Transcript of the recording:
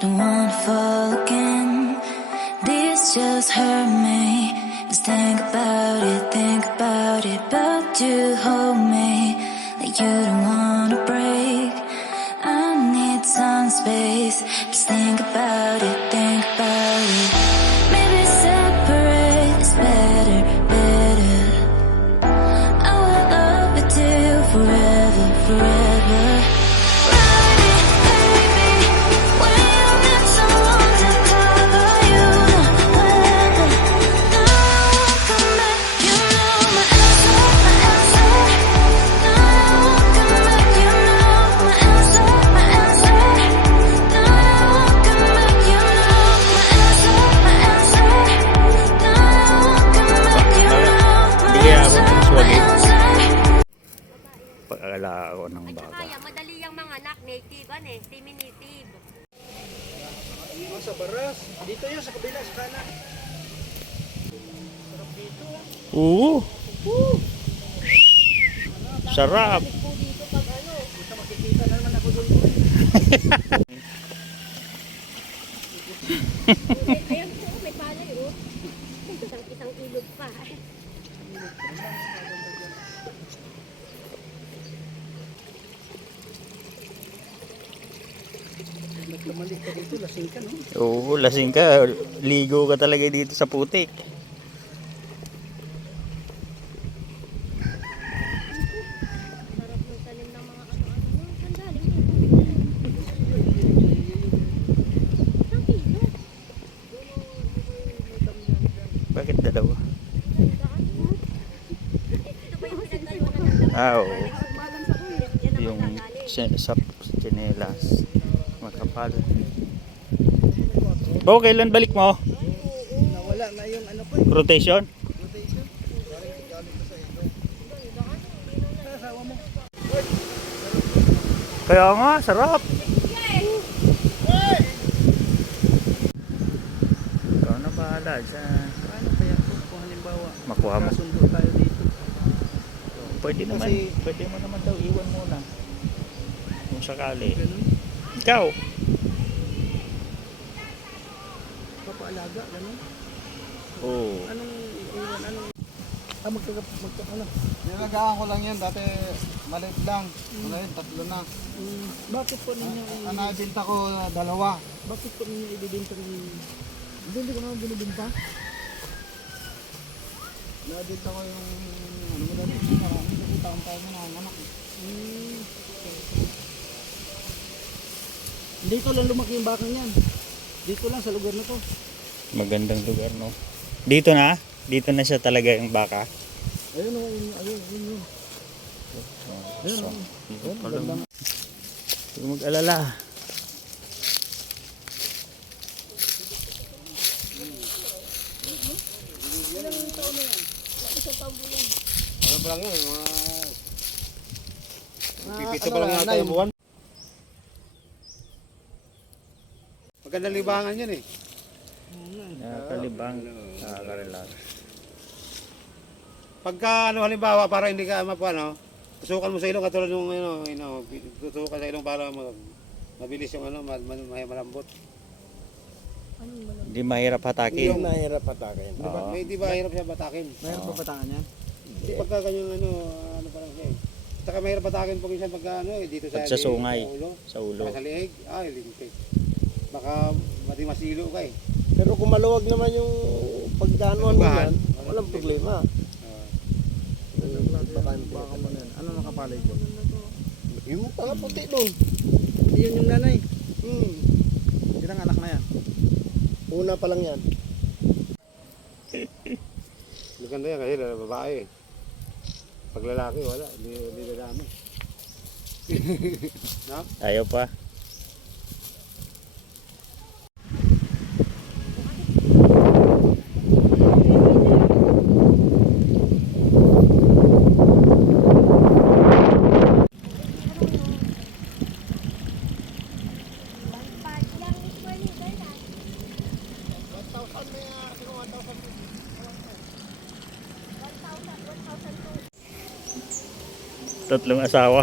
don't wanna fall again. This just hurt me. Just think about it, but you hold me like you don't wanna break. I need some space. Just think about it, Maybe separate is better, better. I will love you till forever, forever. Pag-alala ako ng At baka. saka yan, madali yung mga anak, native, semi-native. Sa baras. Dito yun, sa kabila, sa kanan. Sarap dito. Oo. Sarap. Dito pag ano, kita makikita na naman ako doon. Ayan po, may palay, oh. Isang ilog pa. Nagkamalik ka dito, lasing ka, no? Oo, lasing ka. Ligo ka talaga dito sa putik. Sarap ng talim ng mga ano-ano. Saan galing Isang kilo. Bakit dalawa? Ito ba yung pinagkayunan ng dami? Oo. Yan ang Yung magagaling. sa tsinelas. Makapal. Bo, kailan balik mo? Nawala na yung ano ko, Rotation? rotation. Galing ko sa ilo. Asawa mo. Kaya nga, sarap. Ikaw na bahala dyan. Paano kaya kung halimbawa, Makuha mo. kasundo tayo dito. Pwede naman. Kasi- Pwede mo naman daw iwan muna. Kung sakali. Ganun. Ikaw. Papaalaga, ganun. Oo. Anong iwan, anong... ano? Nilagahan ko lang yan, dati maliit lang. Ngayon, 3 na. Bakit po ninyo Ang nabinta ko, 2. bakit po ninyo ibibenta rin? Hindi ko naman binibinta. Nabinta ko yung, ano mo dati, marami taon-taon na nanganak. Dito lang lumaki yung bakang yan. Dito lang sa lugar na to. Magandang lugar, no? Dito na? Dito na siya talaga yung baka? Ayun o, ayun. So, dito pa lang. Huwag mag-alala. Ano ba lang yun, mga... Pipito ano pa lang lang, yata yung nine. buwan. Magandang libangan yan eh. Nakakalibang. Nakakarelax. Pagka ano halimbawa para hindi ka mapano, tusukan mo sa ilong katulad yung tusukan sa ilong para mabilis yung malambot. Hindi mahirap hatakin. Yung- Mahirap patakin. Di ba? Oo. May di ba hirap siya batakin? Mahirap pa patakan yan? Hindi pagka ganyan ano pa lang siya eh. Saka mahirap batakin po minsan pagka dito Pag sa sungay. sa ulo, Sa ulo. saka sa liig, lintik. Baka mati masilo ka eh. Pero kung maluwag naman yung pagdaanuan mo Lugahan, yan, walang walang problema. Ah. Baka mo na yan. Ano nakapalay ko? Yung tanga puti doon. Yun yung nanay. Ilang anak na yan? Una pa lang yan. Maganda yan kasi babae. Pag lalaki wala, hindi dadami. No? Ayaw pa. Tatlong asawa.